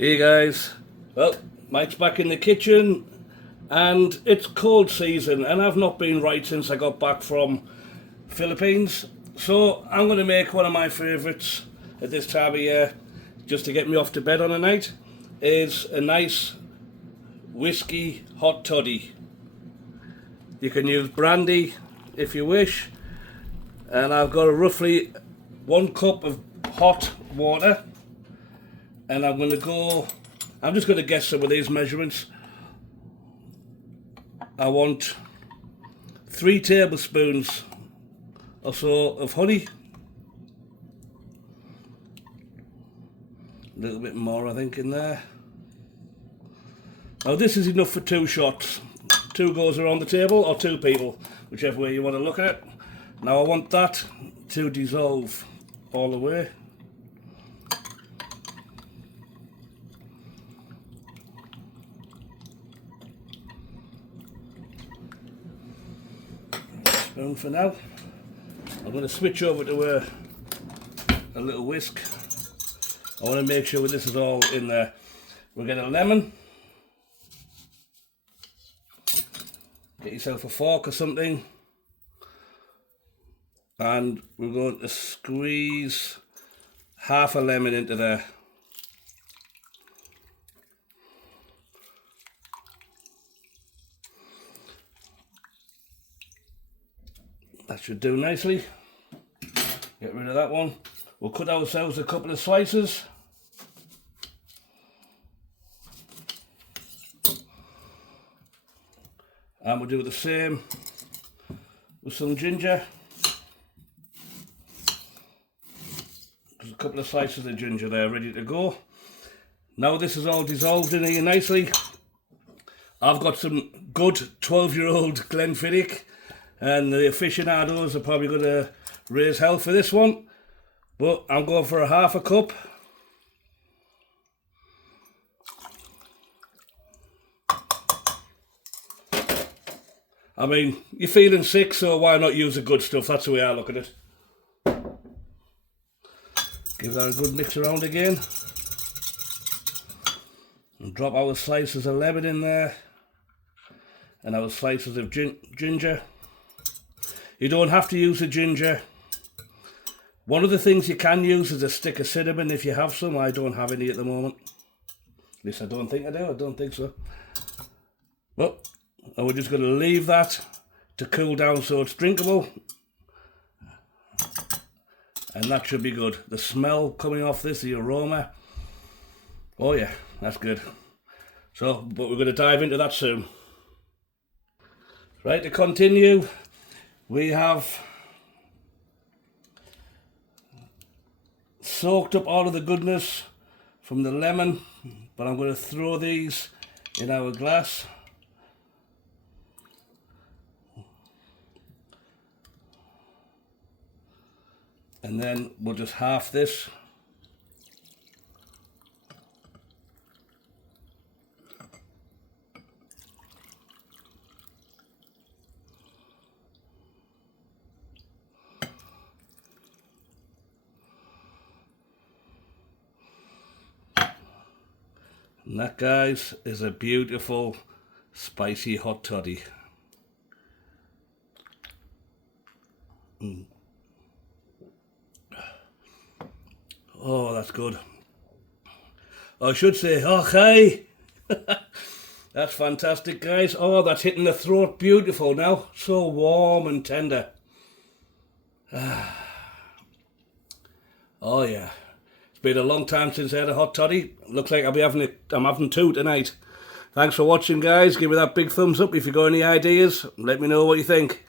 Hey guys, well, Mike's back in the kitchen and it's cold season and I've not been right since I got back from Philippines, so I'm going to make one of my favourites at this time of year just to get me off to bed on a night. Is a nice whiskey hot toddy. You can use brandy if you wish, and I've got roughly 1 cup of hot water. And I'm just going to guess some of these measurements. I want 3 tablespoons or so of honey. A little bit more, I think, in there. Now this is enough for 2 shots. 2 goes around the table, or 2 people, whichever way you want to look at it. Now I want that to dissolve all the way. Spoon for now. I'm going to switch over to a little whisk. I want to make sure this is all in there. We'll get a lemon. Get yourself a fork or something. And we're going to squeeze half a lemon into there. That should do nicely. Get rid of that one. We'll cut ourselves a couple of slices. And we'll do the same with some ginger. There's a couple of slices of ginger there ready to go. Now this is all dissolved in here nicely. I've got some good 12-year-old Glenfidich, and the aficionados are probably going to raise hell for this one, but I'm going for a half a cup. I mean, you're feeling sick, so why not use the good stuff? That's the way I look at it. Give that a good mix around again. And drop our slices of lemon in there. And our slices of ginger. You don't have to use the ginger. One of the things you can use is a stick of cinnamon if you have some. I don't have any at the moment. At least I don't think I do. I don't think so. Well, and we're just going to leave that to cool down so it's drinkable. And that should be good. The smell coming off this, the aroma. Oh yeah, that's good. So, but we're going to dive into that soon. Right, to continue, we have soaked up all of the goodness from the lemon, but I'm going to throw these in our glass. And then we'll just half this. And that, guys, is a beautiful spicy hot toddy. Oh, that's good. I should say, okay. That's fantastic, guys. Oh, that's hitting the throat beautiful now. So warm and tender. Oh, yeah. It's been a long time since I had a hot toddy. Looks like I'm having 2 tonight. Thanks for watching, guys. Give me that big thumbs up if you got any ideas. Let me know what you think.